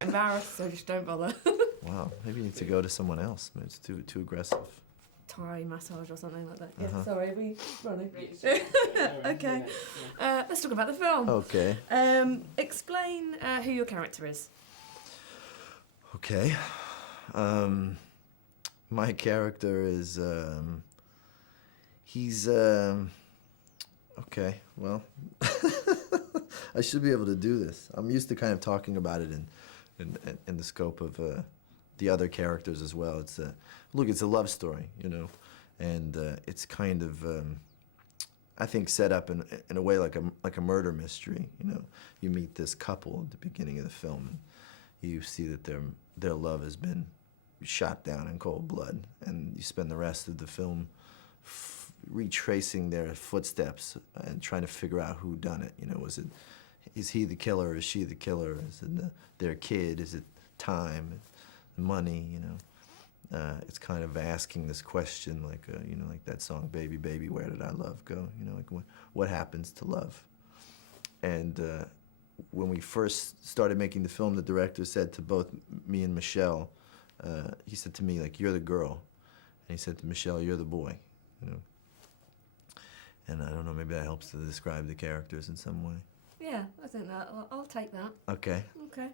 Embarrassed, so just don't bother. Wow, maybe you need to go to someone else. Maybe it's too aggressive. Thai massage or something like that. Uh-huh. Yeah, sorry, we running. Okay, let's talk about the film. Okay. Explain who your character is. Okay. My character is, he's, okay, well, I should be able to do this. I'm used to kind of talking about it in the scope of the other characters as well. It's look, it's a love story, you know, and it's kind of, I think, set up in a way like a murder mystery. You know, you meet this couple at the beginning of the film, and you see that their love has been shot down in cold blood, and you spend the rest of the film retracing their footsteps and trying to figure out who done it. You know, is he the killer? Is she the killer? Is it their kid? Is it time, money? You know, it's kind of asking this question, like you know, like that song, "Baby, Baby, Where Did Our Love Go?" You know, like what happens to love? And when we first started making the film, the director said to both me and Michelle, he said to me, like, "You're the girl," and he said to Michelle, "You're the boy." You know. And I don't know, maybe that helps to describe the characters in some way. Yeah, I think that. I'll take that. Okay. Okay.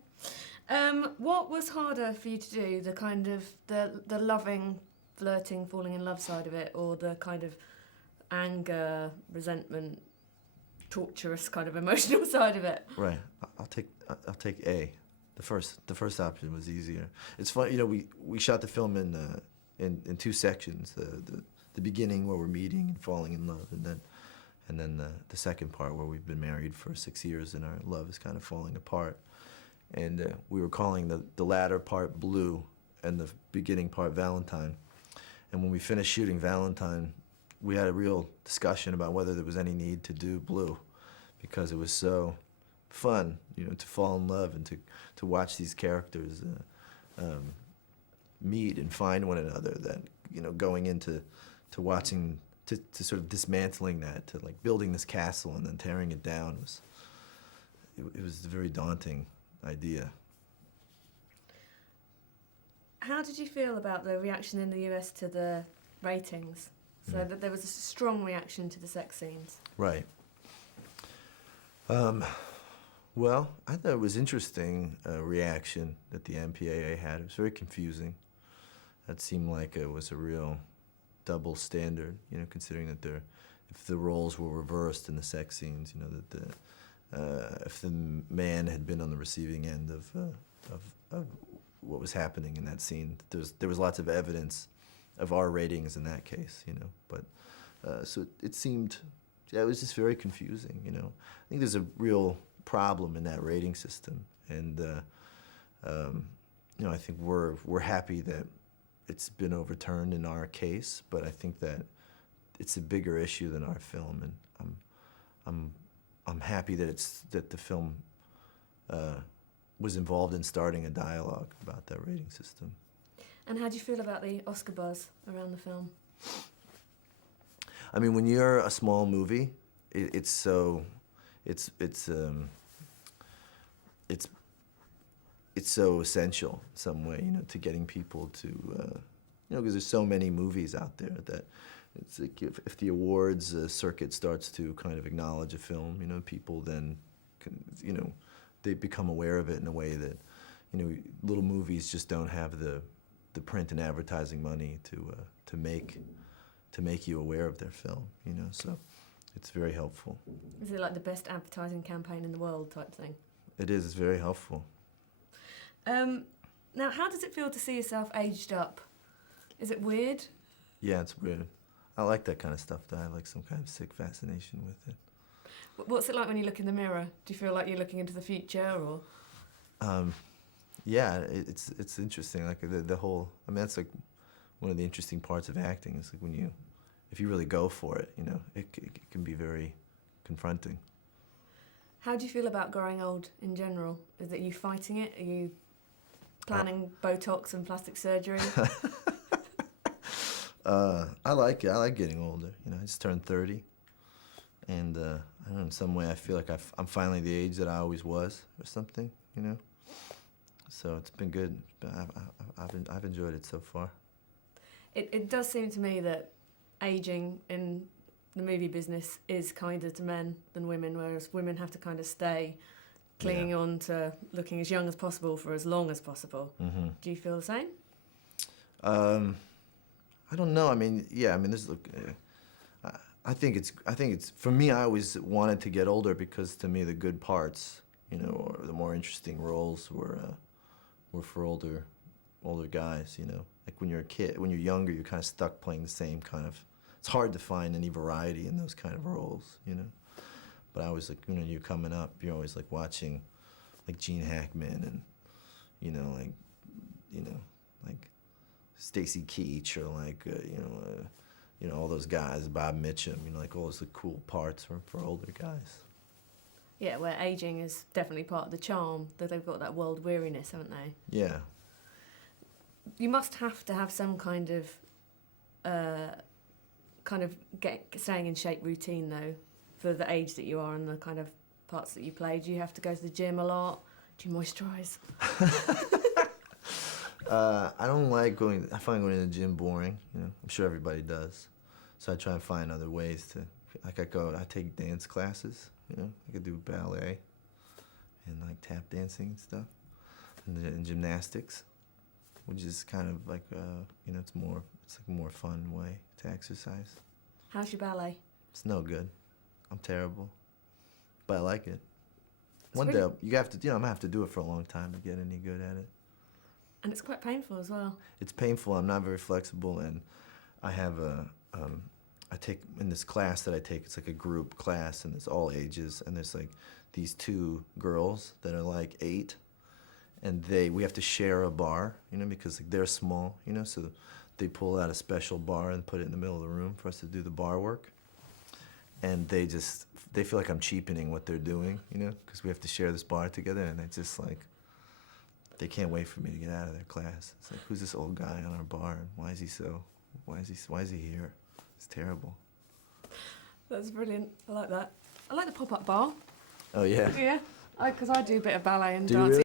What was harder for you to do? The kind of the loving, flirting, falling in love side of it, or the kind of anger, resentment, torturous kind of emotional side of it? Right. I'll take A. The first option was easier. It's fun, you know. We shot the film in two sections. The beginning where we're meeting and falling in love, and then the second part where we've been married for 6 years and our love is kind of falling apart. And we were calling the latter part Blue and the beginning part Valentine. And when we finished shooting Valentine, we had a real discussion about whether there was any need to do Blue, because it was so fun, you know, to fall in love and to watch these characters meet and find one another. That, you know, going into watching, to sort of dismantling that, to like building this castle and then tearing it down it was a very daunting idea. How did you feel about the reaction in the US to the ratings? So that there was a strong reaction to the sex scenes. Right. Well, I thought it was interesting reaction that the MPAA had. It was very confusing. That seemed like it was a real double standard, you know, considering that if the roles were reversed in the sex scenes, you know, that if the man had been on the receiving end of what was happening in that scene, there was lots of evidence of our ratings in that case, you know. But so it seemed, yeah, it was just very confusing, you know. I think there's a real problem in that rating system, and you know, I think we're happy that it's been overturned in our case, but I think that it's a bigger issue than our film, and I'm happy that the film was involved in starting a dialogue about that rating system. And how do you feel about the Oscar buzz around the film? I mean, when you're a small movie, it's so essential in some way, you know, to getting people to, you know, because there's so many movies out there that it's like if the awards circuit starts to kind of acknowledge a film, you know, people then can, you know, they become aware of it in a way that, you know, little movies just don't have the print and advertising money to make you aware of their film, you know, so it's very helpful. Is it like the best advertising campaign in the world type thing? It is, it's very helpful. Now, how does it feel to see yourself aged up? Is it weird? Yeah, it's weird. I like that kind of stuff, though. I like some kind of sick fascination with it. What's it like when you look in the mirror? Do you feel like you're looking into the future, or? Yeah, it's interesting. Like the whole. I mean, that's like one of the interesting parts of acting. Is like when if you really go for it, you know, it can be very confronting. How do you feel about growing old in general? Is it you fighting it? Are you planning Botox and plastic surgery? I like it. I like getting older. You know, I just turned 30, and I don't know. In some way, I feel like I'm finally the age that I always was, or something. You know. So it's been good. I've enjoyed it so far. It does seem to me that aging in the movie business is kinder to men than women, whereas women have to kind of stay clinging on to looking as young as possible for as long as possible. Mm-hmm. Do you feel the same? I don't know. I mean, yeah. I mean, this. I think it's. For me, I always wanted to get older because to me the good parts, you know, or the more interesting roles were for older guys. You know, like when you're a kid, when you're younger, you're kind of stuck playing the same kind of. It's hard to find any variety in those kind of roles, you know. But I was like, you know, you're coming up, you're always like watching, like Gene Hackman and, you know, like Stacy Keach or like, you know, all those guys, Bob Mitchum, you know, like all those like, cool parts for older guys. Yeah, where aging is definitely part of the charm, that they've got that world weariness, haven't they? Yeah. You must have to have some kind of staying in shape routine though, for the age that you are and the kind of parts that you play. Do you have to go to the gym a lot? Do you moisturise? I don't like going. I find going to the gym boring. You know, I'm sure everybody does. So I try and find other ways to. Like I take dance classes. You know, I could do ballet, and like tap dancing and stuff, and gymnastics, which is kind of like you know, it's like a more fun way to exercise. How's your ballet? It's no good. I'm terrible, but I like it. It's One really- day you have to. You know, I'm gonna have to do it for a long time to get any good at it. And it's quite painful as well. It's painful. I'm not very flexible, and I have I take in this class that I take. It's like a group class, and it's all ages. And there's like these two girls that are like 8, and we have to share a bar, you know, because like they're small, you know. So they pull out a special bar and put it in the middle of the room for us to do the bar work. And they feel like I'm cheapening what they're doing, you know, because we have to share this bar together, and it's just like. They can't wait for me to get out of their class. It's like, who's this old guy on our bar? And why is he here? It's terrible. That's brilliant. I like that. I like the pop-up bar. Oh, yeah. Yeah, because I do a bit of ballet and Do you dancing. really?